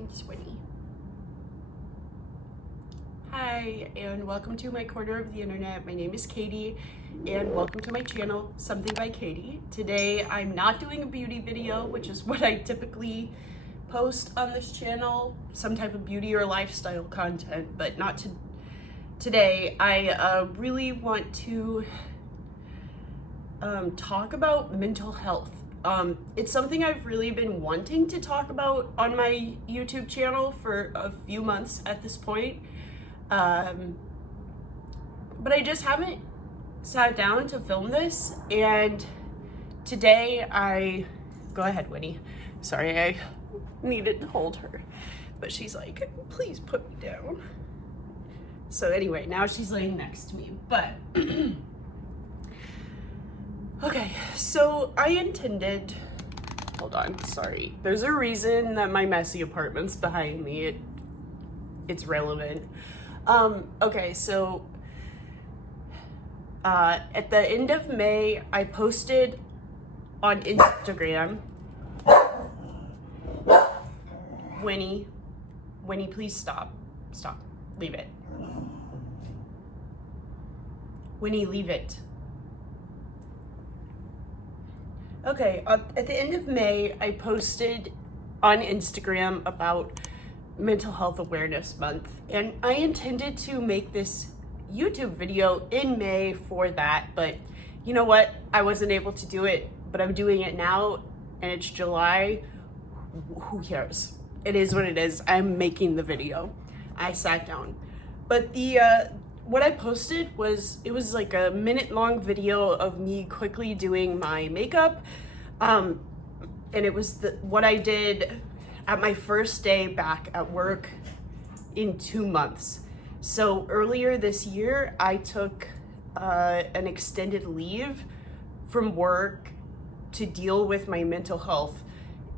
Thanks, Winnie. Hi, and welcome to my corner of the internet. My name is Katie, and welcome to my channel, Something by Katie. Today, I'm not doing a beauty video, which is what I typically post on this channel, some type of beauty or lifestyle content, but not today. I really want to talk about mental health. It's something I've really been wanting to talk about on my YouTube channel for a few months at this point. But I just haven't sat down to film this, and today go ahead, Winnie. Sorry, I needed to hold her, but she's like, please put me down. So anyway, now she's laying next to me, but okay, so I intended, hold on, sorry. There's a reason that my messy apartment's behind me. It's relevant. Okay, so at the end of May, I posted on Instagram, Winnie, please stop, leave it. Winnie, leave it. Okay, at the end of May, I posted on Instagram about Mental Health Awareness Month, and I intended to make this YouTube video in May for that, but you know what? I wasn't able to do it, but I'm doing it now, and it's July. Who cares? It is what it is. I'm making the video. I sat down. But what I posted was, it was like a minute-long video of me quickly doing my makeup, and it was what I did at my first day back at work in 2 months. So earlier this year, I took an extended leave from work to deal with my mental health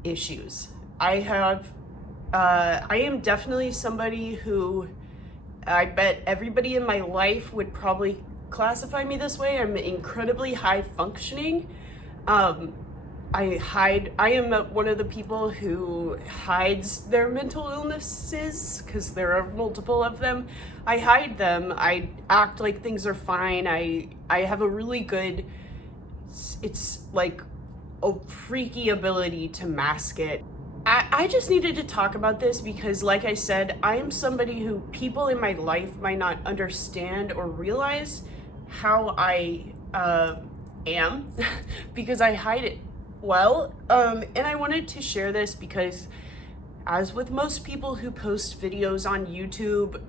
issues. I am definitely somebody who, I bet everybody in my life would probably classify me this way. I'm incredibly high functioning. I am one of the people who hides their mental illnesses because there are multiple of them. I hide them. I act like things are fine. I have a really good, it's like a freaky ability to mask it. I just needed to talk about this because, like I said, I am somebody who people in my life might not understand or realize how I am because I hide it well. And I wanted to share this because, as with most people who post videos on YouTube,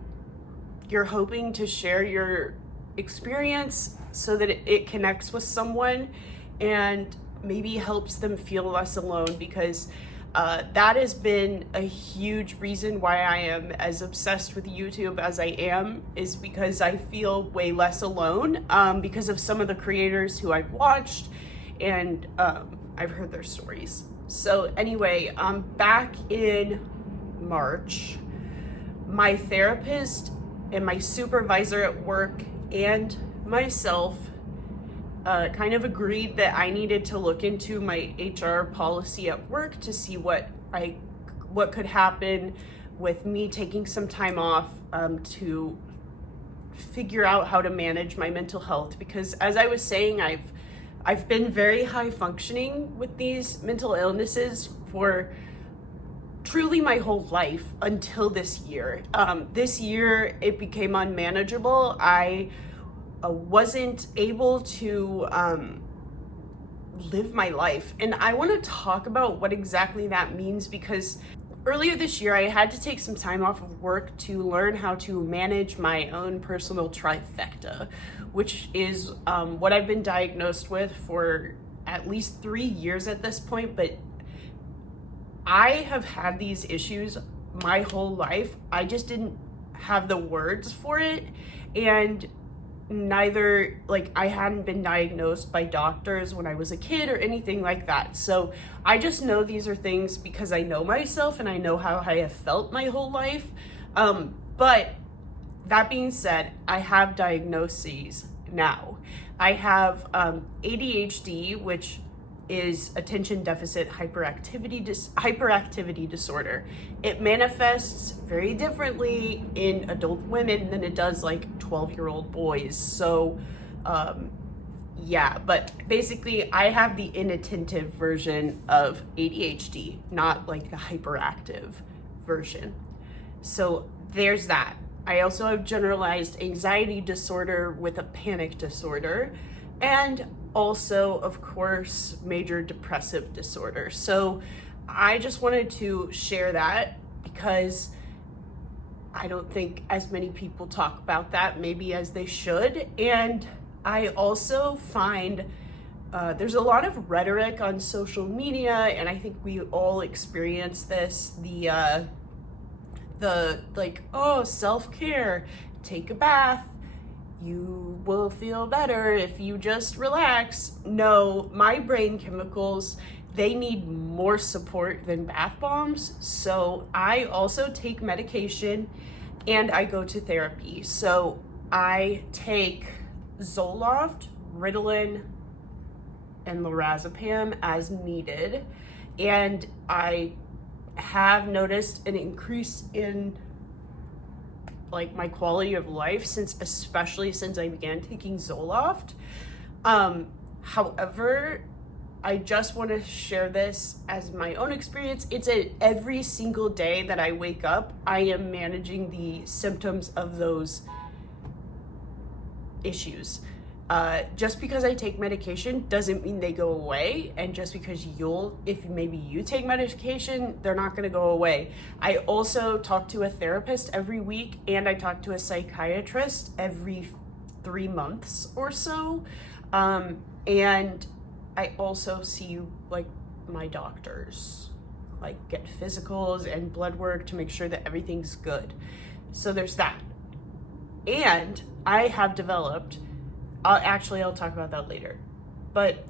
you're hoping to share your experience so that it connects with someone and maybe helps them feel less alone, because that has been a huge reason why I am as obsessed with YouTube as I am, is because I feel way less alone because of some of the creators who I've watched and I've heard their stories. So anyway, back in March, my therapist and my supervisor at work and myself kind of agreed that I needed to look into my HR policy at work to see what could happen with me taking some time off to figure out how to manage my mental health. Because as I was saying, I've been very high functioning with these mental illnesses for truly my whole life until this year. This year it became unmanageable. I wasn't able to live my life. And I want to talk about what exactly that means, because earlier this year I had to take some time off of work to learn how to manage my own personal trifecta, which is what I've been diagnosed with for at least 3 years at this point. But I have had these issues my whole life. I just didn't have the words for it, and neither, like, I hadn't been diagnosed by doctors when I was a kid or anything like that. So I just know these are things because I know myself and I know how I have felt my whole life. But that being said, I have diagnoses now. I have ADHD, which is attention deficit hyperactivity disorder. It manifests very differently in adult women than it does like 12-year-old boys. So yeah, but basically I have the inattentive version of ADHD, not like the hyperactive version. So there's that. I also have generalized anxiety disorder with a panic disorder, and also, of course, major depressive disorder. So I just wanted to share that because I don't think as many people talk about that maybe as they should. And I also find there's a lot of rhetoric on social media, and I think we all experience this, the like, oh, self-care, take a bath, you will feel better if you just relax. No, my brain chemicals, they need more support than bath bombs. So I also take medication and I go to therapy. So I take Zoloft, Ritalin, and lorazepam as needed. And I have noticed an increase in like my quality of life especially since I began taking Zoloft. However, I just want to share this as my own experience. It's every single day that I wake up, I am managing the symptoms of those issues. Just because I take medication doesn't mean they go away, and just because if maybe you take medication, they're not going to go away. I also talk to a therapist every week, and I talk to a psychiatrist every 3 months or so, and I also see like my doctors, like get physicals and blood work to make sure that everything's good. So there's that. And I have developed, I'll talk about that later. But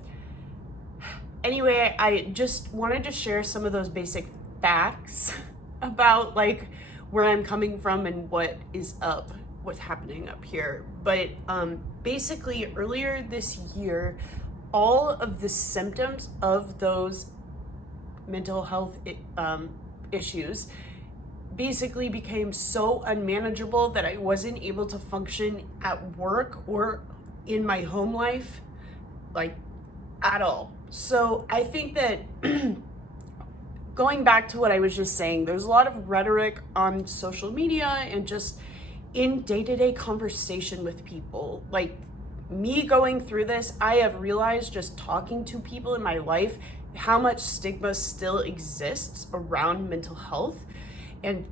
anyway, I just wanted to share some of those basic facts about like where I'm coming from and what's happening up here. But basically earlier this year, all of the symptoms of those mental health issues basically became so unmanageable that I wasn't able to function at work or in my home life, like at all. So I think that going back to what I was just saying, there's a lot of rhetoric on social media and just in day-to-day conversation with people. Like me going through this, I have realized just talking to people in my life how much stigma still exists around mental health and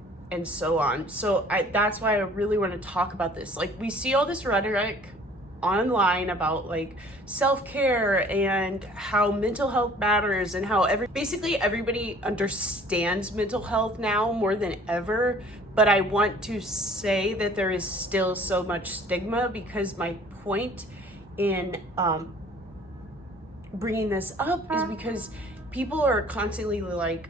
so on. So that's why I really want to talk about this. Like we see all this rhetoric online about like self-care and how mental health matters and how basically everybody understands mental health now more than ever. But I want to say that there is still so much stigma, because my point in bringing this up is because people are constantly like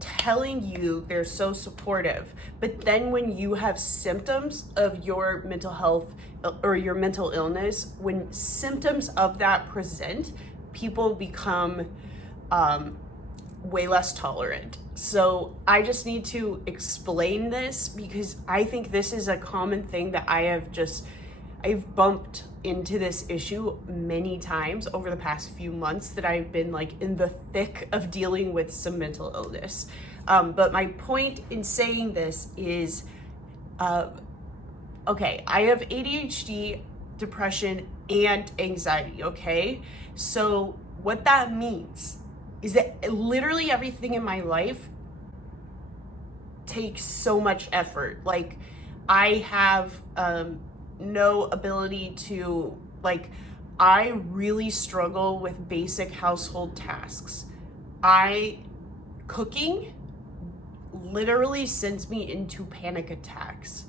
telling you they're so supportive, but then when you have symptoms of your mental health or your mental illness, when symptoms of that present, people become way less tolerant. So I just need to explain this because I think this is a common thing that I've bumped into this issue many times over the past few months that I've been like in the thick of dealing with some mental illness. But my point in saying this is, okay, I have ADHD, depression, and anxiety, okay? So what that means is that literally everything in my life takes so much effort. Like I have no ability to, like, I really struggle with basic household tasks. Cooking literally sends me into panic attacks.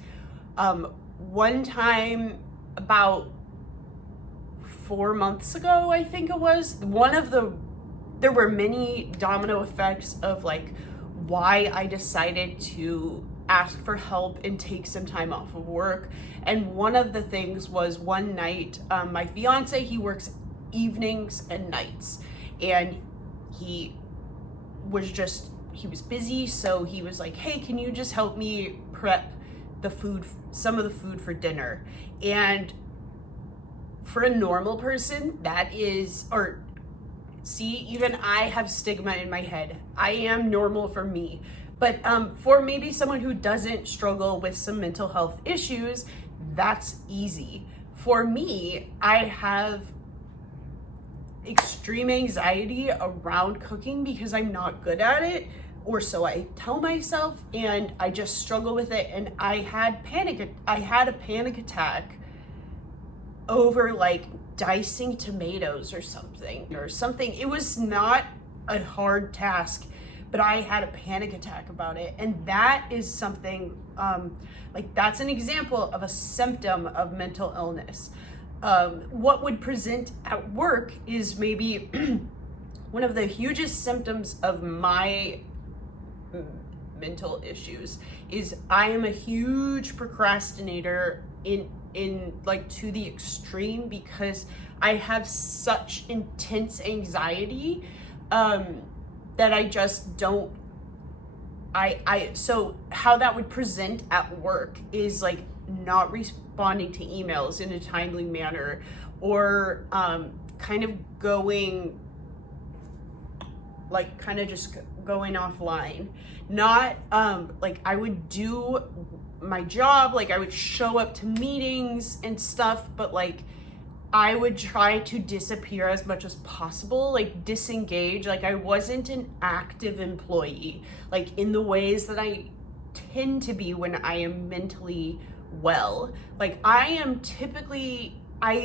One time about 4 months ago, I think it was, there were many domino effects of like why I decided to ask for help and take some time off of work. And one of the things was one night, my fiance, he works evenings and nights, and he was busy, so he was like, hey, can you just help me prep some of the food for dinner? And for a normal person, that is, or see, even I have stigma in my head. I am normal for me. But for maybe someone who doesn't struggle with some mental health issues, that's easy. For me, I have extreme anxiety around cooking because I'm not good at it, or so I tell myself, and I just struggle with it. And I had a panic attack over like dicing tomatoes or something. It was not a hard task, but I had a panic attack about it. And that is something, that's an example of a symptom of mental illness. What would present at work is maybe one of the hugest symptoms of my mental issues is I am a huge procrastinator in like to the extreme, because I have such intense anxiety that I just don't, so how that would present at work is like not responding to emails in a timely manner, or kind of just going offline. Not like I would do my job, like I would show up to meetings and stuff, but like I would try to disappear as much as possible, like disengage. Like I wasn't an active employee, like in the ways that I tend to be when I am mentally well. Like I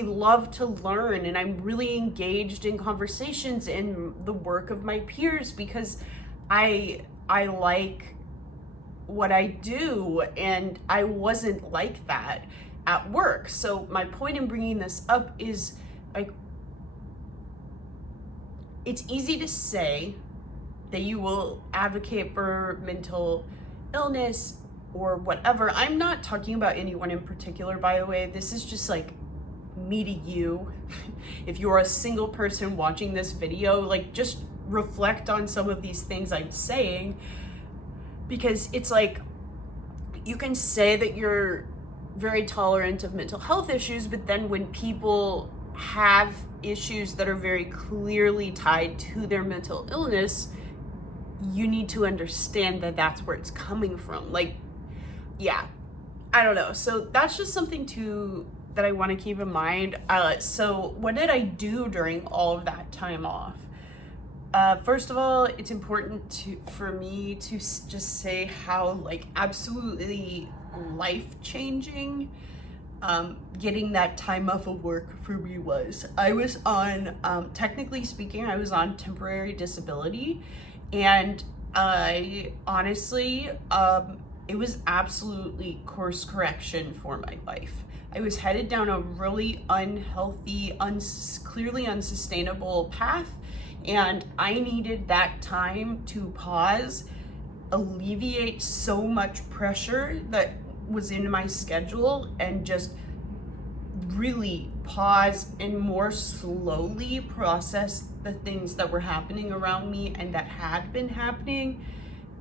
love to learn, and I'm really engaged in conversations in the work of my peers because I like what I do, and I wasn't like that at work. So my point in bringing this up is like, it's easy to say that you will advocate for mental illness or whatever. I'm not talking about anyone in particular, by the way. This is just like me to you. If you're a single person watching this video, like just reflect on some of these things I'm saying, because it's like, you can say that you're very tolerant of mental health issues, but then when people have issues that are very clearly tied to their mental illness, you need to understand that that's where it's coming from. Like, yeah, I don't know. So that's just something that I want to keep in mind. So what did I do during all of that time off? First of all, it's important for me to just say how like absolutely life-changing getting that time off of work for me was. I was on, technically speaking, I was on temporary disability, and I honestly, it was absolutely course correction for my life. I was headed down a really unhealthy, clearly unsustainable path, and I needed that time to pause, alleviate so much pressure that was in my schedule, and just really pause and more slowly process the things that were happening around me and that had been happening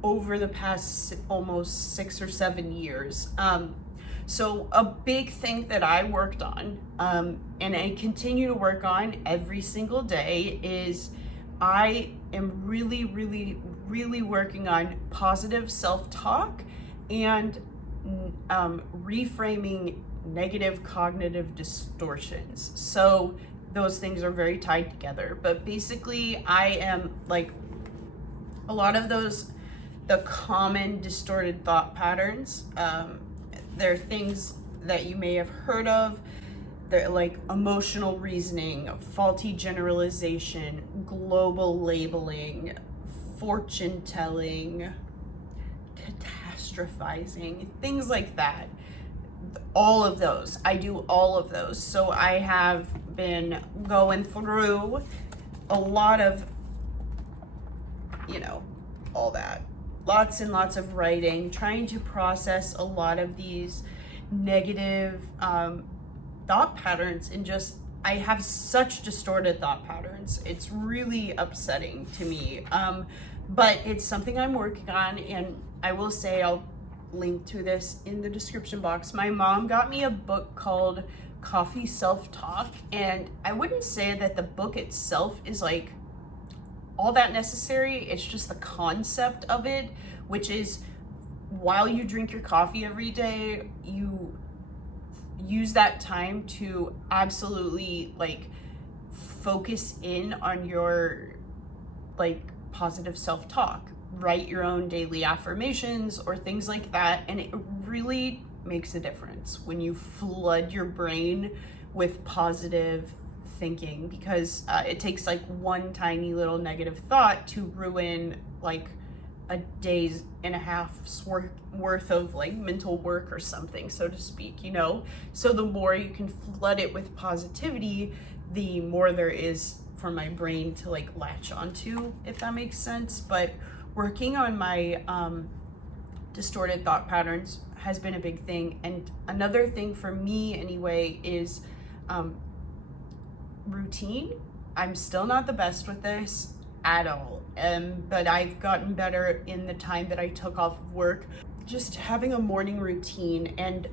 over the past almost 6 or 7 years. So a big thing that I worked on, and I continue to work on every single day, is I am really, really, really working on positive self-talk and reframing negative cognitive distortions. So those things are very tied together. But basically, I am like, a lot of the common distorted thought patterns, they're things that you may have heard of. They're like emotional reasoning, faulty generalization, global labeling, fortune telling, catastrophizing, things like that. All of those, I do all of those. So I have been going through a lot of, all that. Lots and lots of writing, trying to process a lot of these negative thought patterns and just I have such distorted thought patterns. It's really upsetting to me. But it's something I'm working on, and I will say, I'll link to this in the description box. My mom got me a book called Coffee Self-Talk, and I wouldn't say that the book itself is like all that necessary. It's just the concept of it, which is while you drink your coffee every day, you use that time to absolutely like focus in on your like positive self-talk. Write your own daily affirmations or things like that, and it really makes a difference when you flood your brain with positive thinking, because it takes like one tiny little negative thought to ruin like a day's and a half's worth of like mental work or something, so to speak, you know? So the more you can flood it with positivity, the more there is for my brain to like latch onto, if that makes sense. But working on my distorted thought patterns has been a big thing. And another thing for me anyway is routine. I'm still not the best with this at all, but I've gotten better in the time that I took off of work. Just having a morning routine, and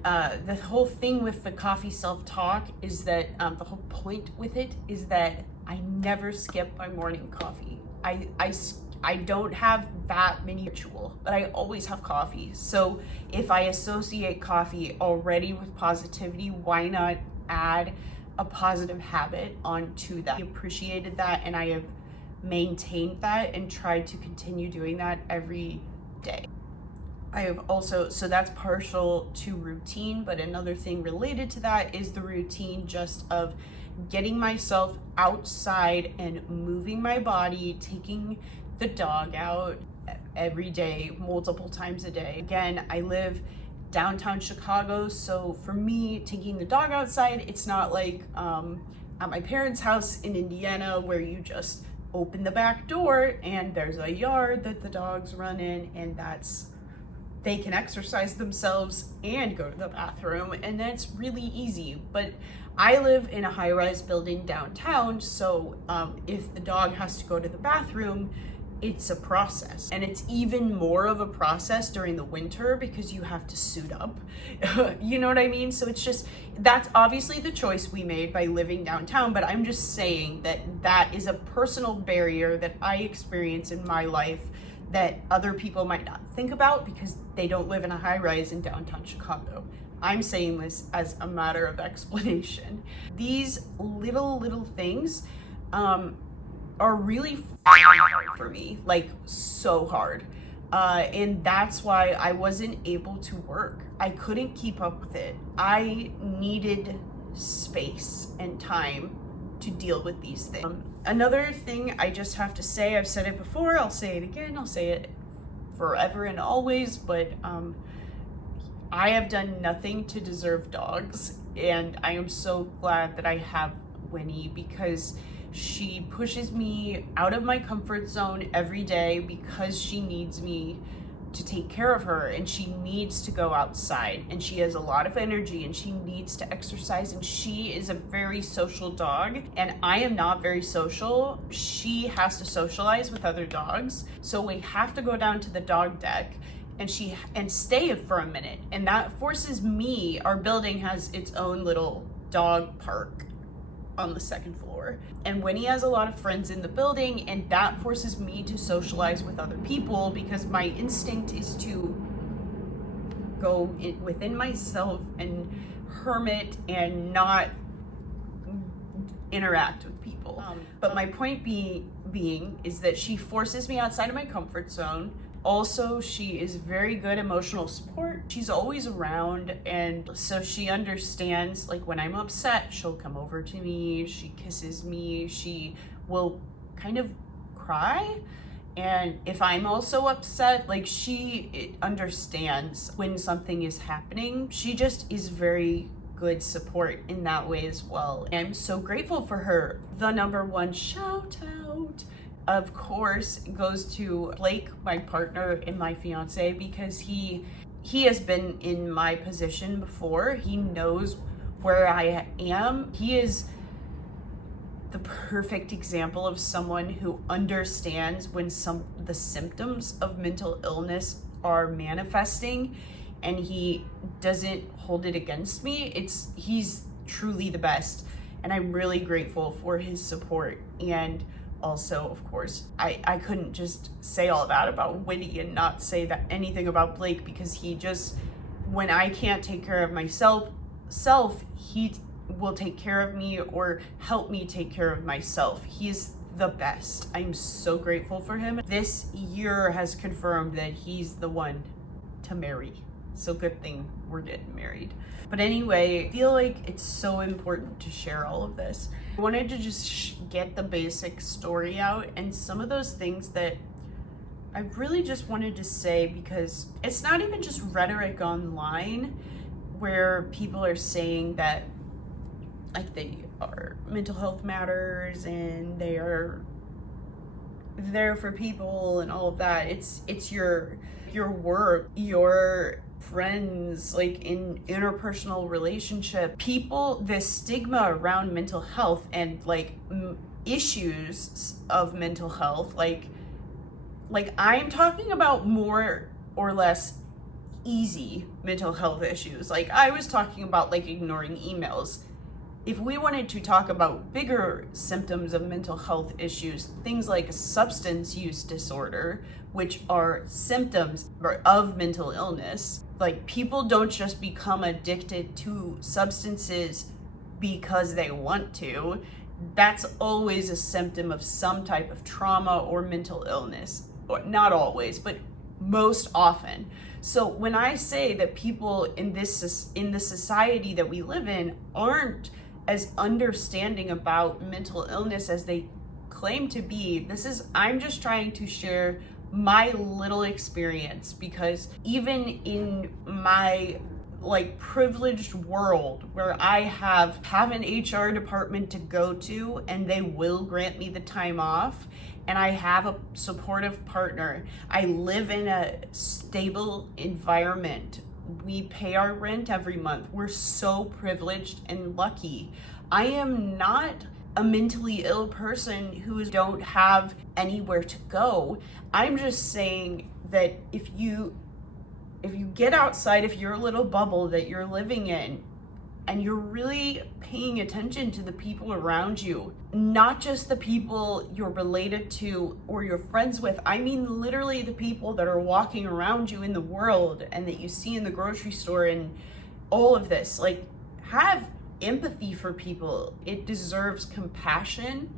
the whole thing with the coffee self-talk is that the whole point with it is that I never skip my morning coffee. I don't have that many ritual, but I always have coffee. So if I associate coffee already with positivity, why not add a positive habit onto that? I appreciated that, and I have maintained that and tried to continue doing that every day. I have also, so that's partial to routine, but another thing related to that is the routine just of getting myself outside and moving my body, taking the dog out every day, multiple times a day. Again, I live downtown Chicago, so for me, taking the dog outside, it's not like at my parents' house in Indiana where you just open the back door and there's a yard that the dogs run in, and they can exercise themselves and go to the bathroom, and that's really easy. But I live in a high-rise building downtown, so if the dog has to go to the bathroom, it's a process. And it's even more of a process during the winter because you have to suit up. You know what I mean? So it's just, that's obviously the choice we made by living downtown, but I'm just saying that that is a personal barrier that I experience in my life that other people might not think about because they don't live in a high rise in downtown Chicago. I'm saying this as a matter of explanation. These little things are really hard for me, like so hard. And that's why I wasn't able to work. I couldn't keep up with it. I needed space and time to deal with these things. Another thing I just have to say, I've said it before, I'll say it again, I'll say it forever and always, but I have done nothing to deserve dogs, and I am so glad that I have Winnie because she pushes me out of my comfort zone every day because she needs me to take care of her, and she needs to go outside, and she has a lot of energy and she needs to exercise, and she is a very social dog and I am not very social. She has to socialize with other dogs, so we have to go down to the dog deck and stay for a minute, and that forces me, our building has its own little dog park on the second floor, and Winnie has a lot of friends in the building, and that forces me to socialize with other people because my instinct is to go within myself and hermit and not interact with people. But my point being is that she forces me outside of my comfort zone. Also, she is very good emotional support. She's always around, and so she understands, like when I'm upset, she'll come over to me, she kisses me, she will kind of cry. And if I'm also upset, like she understands when something is happening. She just is very good support in that way as well. And I'm so grateful for her. The number one shout out, of course, goes to Blake, my partner and my fiance, because he has been in my position before. He knows where I am. He is the perfect example of someone who understands when the symptoms of mental illness are manifesting, and he doesn't hold it against me. He's truly the best, and I'm really grateful for his support. And also, of course, I couldn't just say all that about Winnie and not say that anything about Blake, because he just, when I can't take care of myself, he will take care of me or help me take care of myself. He's the best. I'm so grateful for him. This year has confirmed that he's the one to marry. So good thing we're getting married. But anyway, I feel like it's so important to share all of this. I wanted to just get the basic story out and some of those things that I really just wanted to say, because it's not even just rhetoric online where people are saying that like they are mental health matters and they are there for people and all of that. It's your work, your friends, like in interpersonal relationship, people, this stigma around mental health and like issues of mental health, like I'm talking about more or less easy mental health issues. Like I was talking about like ignoring emails. If we wanted to talk about bigger symptoms of mental health issues, things like substance use disorder, which are symptoms of mental illness, like people don't just become addicted to substances because they want to. That's always a symptom of some type of trauma or mental illness. Or not always, but most often. So when I say that people in the society that we live in aren't as understanding about mental illness as they claim to be, I'm just trying to share my little experience, because even in my like privileged world where I have an HR department to go to and they will grant me the time off, and I have a supportive partner, I live in a stable environment, we pay our rent every month, we're so privileged and lucky. I am not a mentally ill person who don't have anywhere to go. I'm just saying that if you get outside of your little bubble that you're living in, and you're really paying attention to the people around you, not just the people you're related to or you're friends with, I mean literally the people that are walking around you in the world and that you see in the grocery store and all of this, like have empathy for people. It deserves compassion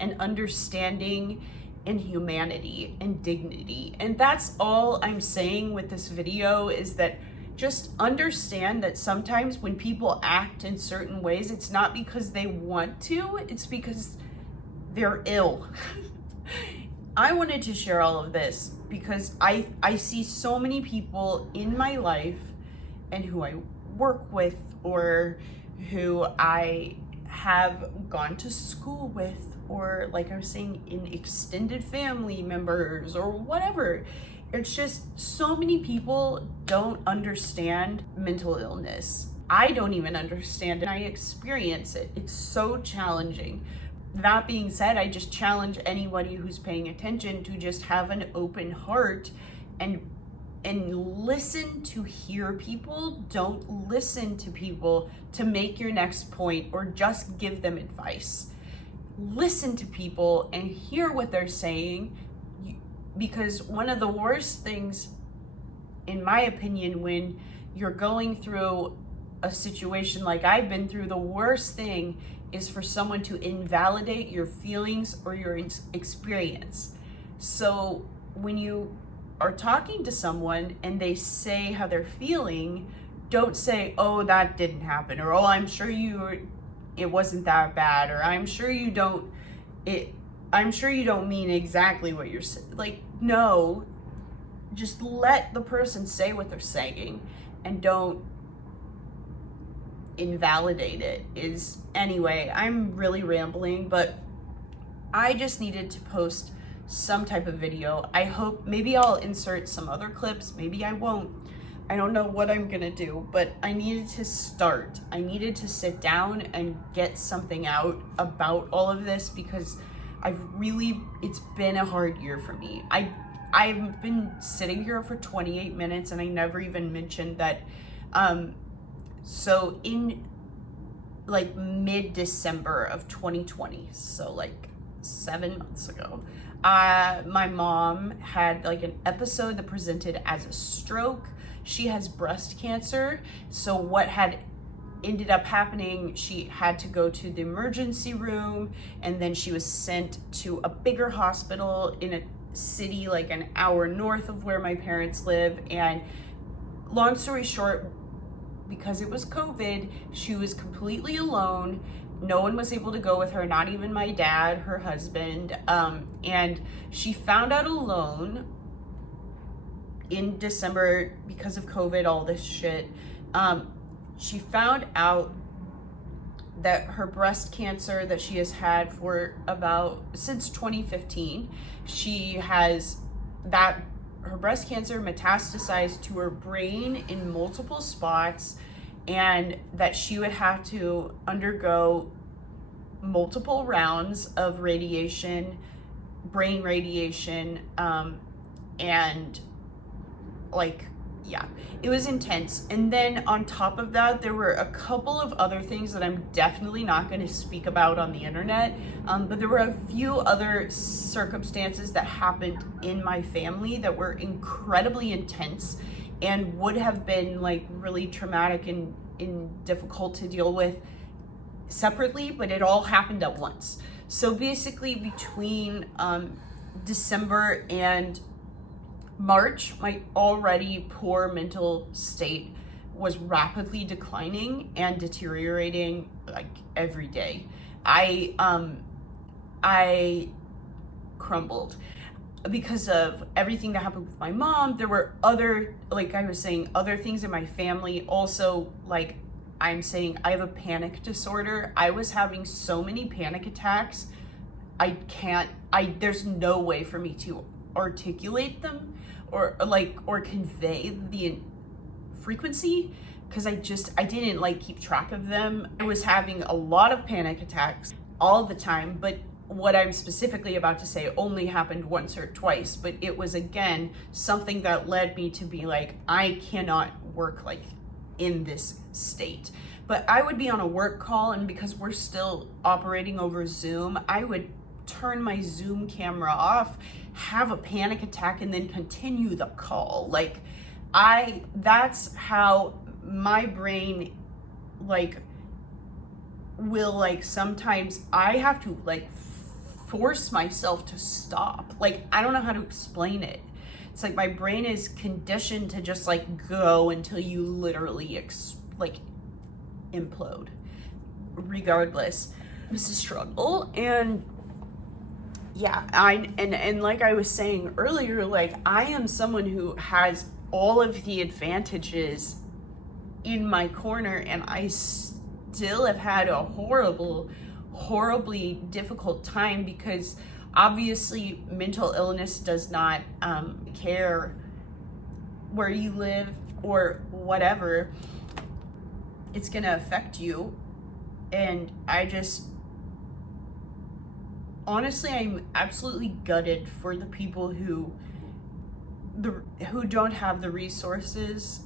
and understanding and humanity and dignity. And that's all I'm saying with this video, is that just understand that sometimes when people act in certain ways, it's not because they want to, it's because they're ill. I wanted to share all of this because I see so many people in my life and who I work with or who I have gone to school with, or like I was saying, in extended family members or whatever. It's just so many people don't understand mental illness. I don't even understand it. I experience it. It's so challenging. That being said, I just challenge anybody who's paying attention to just have an open heart and listen to hear people. Don't listen to people to make your next point or just give them advice. Listen to people and hear what they're saying, because one of the worst things, in my opinion, when you're going through a situation like I've been through, the worst thing is for someone to invalidate your feelings or your experience. So when you are talking to someone and they say how they're feeling, don't say, oh, that didn't happen, or oh, I'm sure it wasn't that bad, or I'm sure you don't mean exactly what you're saying. Like, no, just let the person say what they're saying and don't invalidate it. Anyway, I'm really rambling, but I just needed to post some type of video. I hope maybe I'll insert some other clips, maybe I won't, I don't know what I'm gonna do, but I needed to start. I needed to sit down and get something out about all of this, because it's been a hard year for me. I've been sitting here for 28 minutes and I never even mentioned that. So in like mid-December of 2020, so like 7 months ago, my mom had like an episode that presented as a stroke. She has breast cancer. So what had ended up happening, she had to go to the emergency room, and then she was sent to a bigger hospital in a city like an hour north of where my parents live. And long story short, because it was COVID, she was completely alone. No one was able to go with her, not even my dad, her husband. And she found out alone in December, because of COVID, all this shit. She found out that her breast cancer that she has had for since 2015, her breast cancer metastasized to her brain in multiple spots, and that she would have to undergo multiple rounds of radiation, brain radiation, and like, yeah, it was intense. And then on top of that, there were a couple of other things that I'm definitely not going to speak about on the internet, but there were a few other circumstances that happened in my family that were incredibly intense and would have been like really traumatic and difficult to deal with separately, but it all happened at once. So basically between December and March, my already poor mental state was rapidly declining and deteriorating like every day. I crumbled because of everything that happened with my mom. There were other, like I was saying, other things in my family. Also, like I'm saying, I have a panic disorder. I was having so many panic attacks. There's no way for me to articulate them or convey the frequency, because I didn't like keep track of them. I was having a lot of panic attacks all the time, but what I'm specifically about to say only happened once or twice, but it was again something that led me to be like, I cannot work like in this state. But I would be on a work call, and because we're still operating over Zoom, I would turn my Zoom camera off, have a panic attack, and then continue the call. Like that's how my brain will sometimes I have to force myself to stop. I don't know how to explain it. It's like my brain is conditioned to just go until you literally implode. Regardless, it's a struggle. And yeah, and like I was saying earlier, I am someone who has all of the advantages in my corner, and I still have had a horribly difficult time, because obviously mental illness does not care where you live or whatever. It's gonna affect you. And honestly, I'm absolutely gutted for the people who don't have the resources,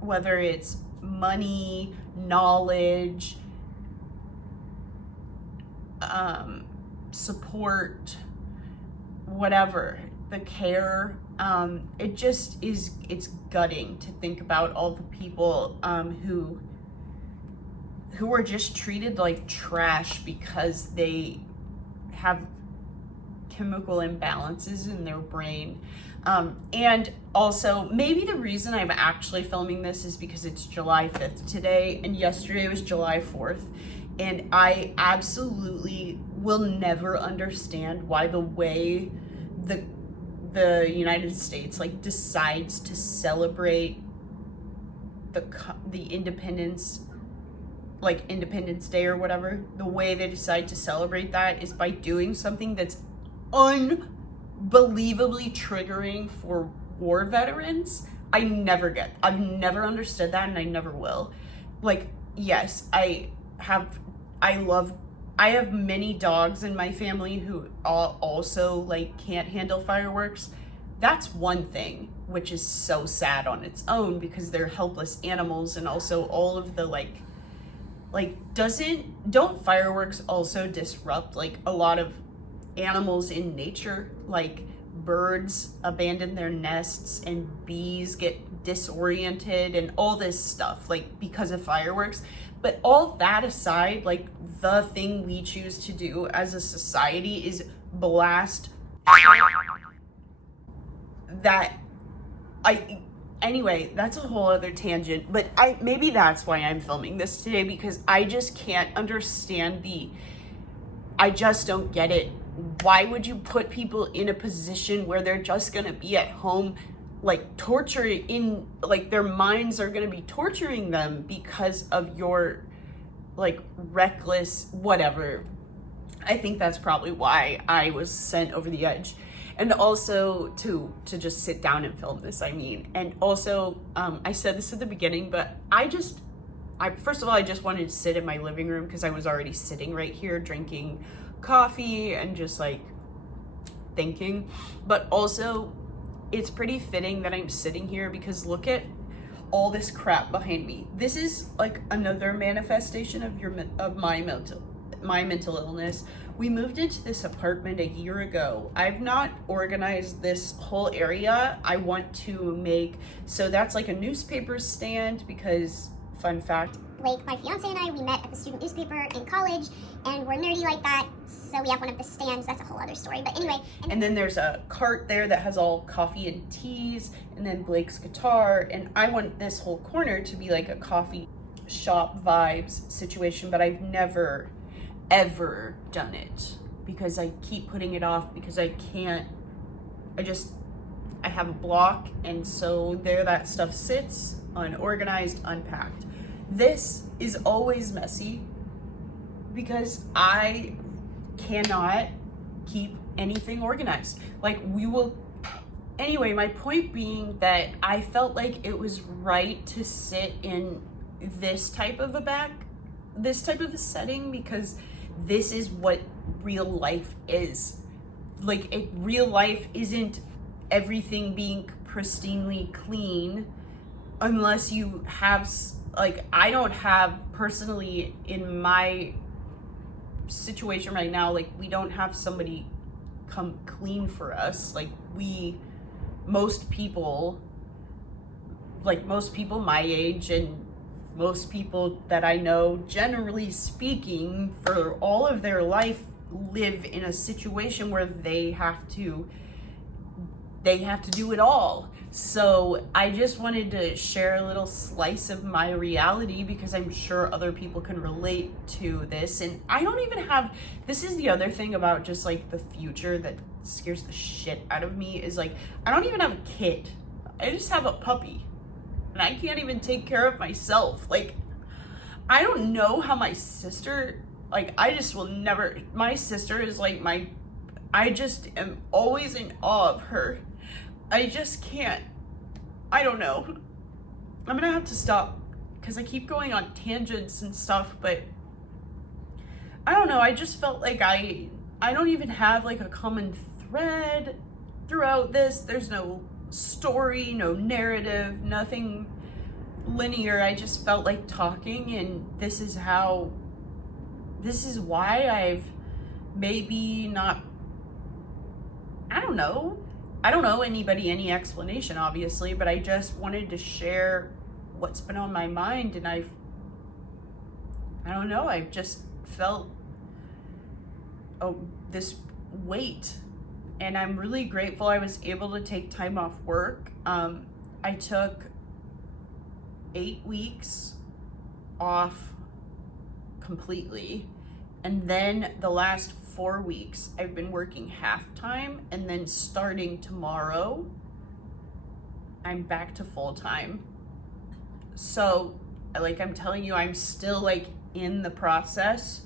whether it's money, knowledge, support, whatever, the care. It's gutting to think about all the people who are just treated like trash because they have chemical imbalances in their brain. And also, maybe the reason I'm actually filming this is because it's July 5th today, and yesterday was July 4th. And I absolutely will never understand why the way the United States decides to celebrate the independence, Independence Day or whatever. The way they decide to celebrate that is by doing something that's unbelievably triggering for war veterans. I've never understood that, and I never will. Like, yes, I have many dogs in my family who also like can't handle fireworks. That's one thing, which is so sad on its own because they're helpless animals, and also all of the don't fireworks also disrupt like a lot of animals in nature? Like birds abandon their nests and bees get disoriented and all this stuff like because of fireworks. But all that aside, like the thing we choose to do as a society is blast that anyway, that's a whole other tangent, but maybe that's why I'm filming this today, because I just can't understand I just don't get it. Why would you put people in a position where they're just gonna be at home, like torturing like their minds are gonna be torturing them because of your like reckless whatever. I think that's probably why I was sent over the edge. And also to just sit down and film this, and also I said this at the beginning, but first of all, I just wanted to sit in my living room because I was already sitting right here drinking coffee and just like thinking. But also it's pretty fitting that I'm sitting here because look at all this crap behind me. This is like another manifestation of my mental illness. We moved into this apartment a year ago. I've not organized this whole area. I want to so that's like a newspaper stand because, fun fact, Blake, my fiance, and I, we met at the student newspaper in college, and we're nerdy like that, so we have one of the stands. That's a whole other story, but anyway. And then there's a cart there that has all coffee and teas, and then Blake's guitar, and I want this whole corner to be like a coffee shop vibes situation, but I've never ever done it because I keep putting it off because I have a block, and so there that stuff sits unorganized, unpacked. This is always messy because I cannot keep anything organized. Anyway, my point being that I felt like it was right to sit in this type of a setting because this is what real life is. Real life isn't everything being pristinely clean unless you have, I don't have personally in my situation right now, we don't have somebody come clean for us. Most people my age and most people that I know, generally speaking, for all of their life, live in a situation where they have to do it all. So I just wanted to share a little slice of my reality because I'm sure other people can relate to this. And I don't even have, this is the other thing about just the future that scares the shit out of me is I don't even have a kid. I just have a puppy. And I can't even take care of myself. I don't know how my sister, I just will never, my sister is I just am always in awe of her. I just can't, I don't know. I'm gonna have to stop because I keep going on tangents and stuff, but I don't know. I just felt like I don't even have a common thread throughout this. There's no story, no narrative, nothing linear. I just felt like talking, and this is why I've maybe not, I don't know anybody any explanation, obviously, but I just wanted to share what's been on my mind, and I don't know, I've just felt this weight, and I'm really grateful I was able to take time off work. I took 8 weeks off completely, and then the last 4 weeks I've been working half-time, and then starting tomorrow I'm back to full-time. So I'm telling you, I'm still in the process.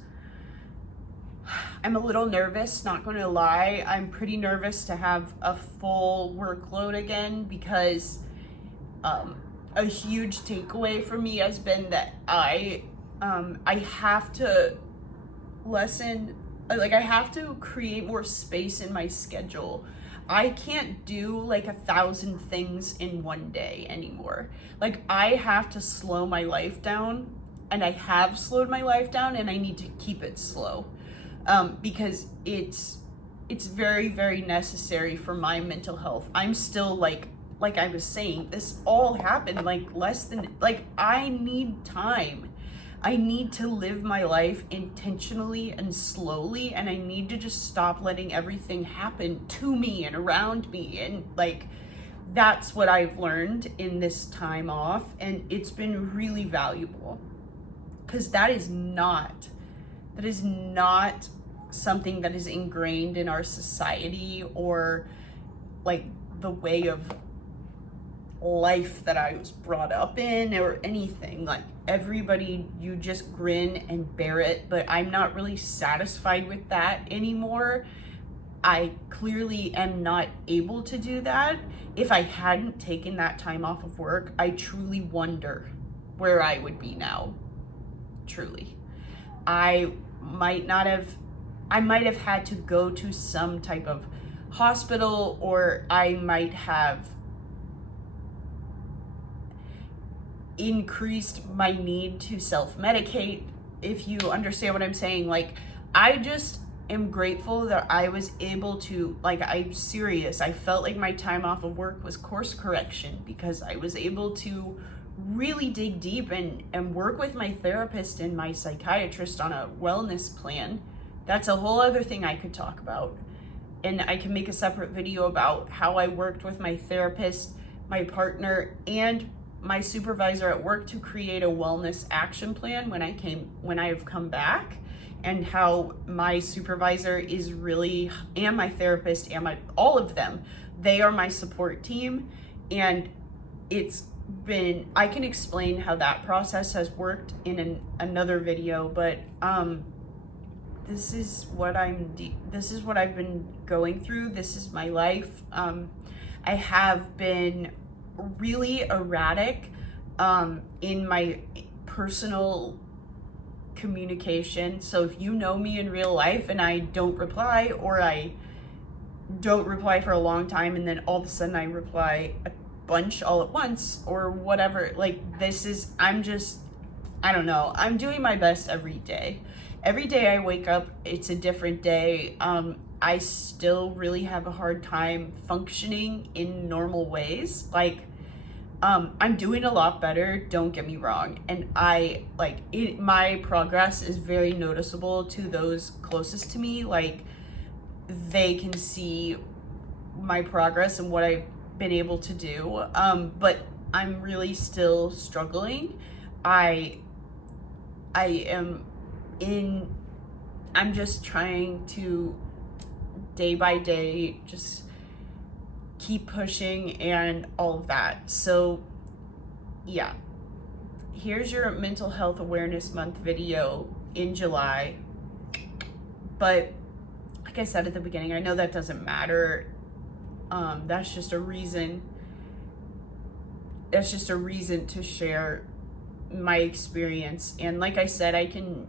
I'm a little nervous, not gonna lie. I'm pretty nervous to have a full workload again because a huge takeaway for me has been that I have to I have to create more space in my schedule. I can't do like 1,000 things in one day anymore. Like, I have to slow my life down, and I have slowed my life down, and I need to keep it slow, because it's very, very necessary for my mental health. I'm still like I was saying, this all happened like I need time. I need to live my life intentionally and slowly, and I need to just stop letting everything happen to me and around me. And like, that's what I've learned in this time off, and it's been really valuable, because that is not something that is ingrained in our society, or like the way of life that I was brought up in, or anything. Like, everybody, you just grin and bear it, but I'm not really satisfied with that anymore. I clearly am not able to do that. If I hadn't taken that time off of work, I truly wonder where I would be now. Truly. I might have had to go to some type of hospital, or I might have increased my need to self-medicate, if you understand what I'm saying. Like, I just am grateful that I was able to, like, I'm serious. I felt like my time off of work was course correction, because I was able to really dig deep and work with my therapist and my psychiatrist on a wellness plan. That's a whole other thing I could talk about. And I can make a separate video about how I worked with my therapist, my partner, and my supervisor at work to create a wellness action plan when I've come back, and how my supervisor is really, and my therapist, and all of them, they are my support team. And I can explain how that process has worked in another video, but this is what I've been going through. This is my life. I have been really erratic in my personal communication. So if you know me in real life and I don't reply, or I don't reply for a long time, and then all of a sudden I reply a bunch all at once, or whatever, like, I don't know. I'm doing my best every day. Every day I wake up, it's a different day. I still really have a hard time functioning in normal ways. Like, I'm doing a lot better, don't get me wrong. And my progress is very noticeable to those closest to me. Like, they can see my progress and what I've been able to do. But I'm really still struggling. I'm just trying to, day by day, just keep pushing and all of that. So yeah, here's your Mental Health Awareness Month video in July. But like I said at the beginning, I know that doesn't matter. That's just a reason to share my experience. And like I said, I can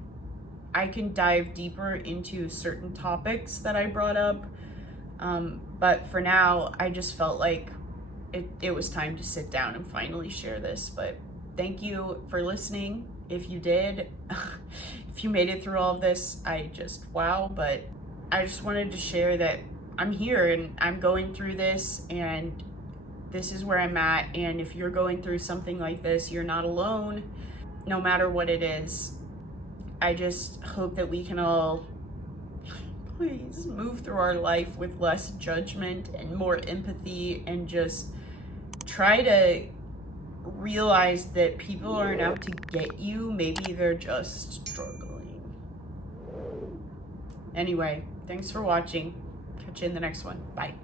dive deeper into certain topics that I brought up. But for now, I just felt like it was time to sit down and finally share this. But thank you for listening. If you did, if you made it through all of this, wow. But I just wanted to share that I'm here and I'm going through this, and this is where I'm at. And if you're going through something like this, you're not alone, no matter what it is. I just hope that we can all please move through our life with less judgment and more empathy, and just try to realize that people aren't out to get you. Maybe they're just struggling. Anyway, thanks for watching. Catch you in the next one. Bye.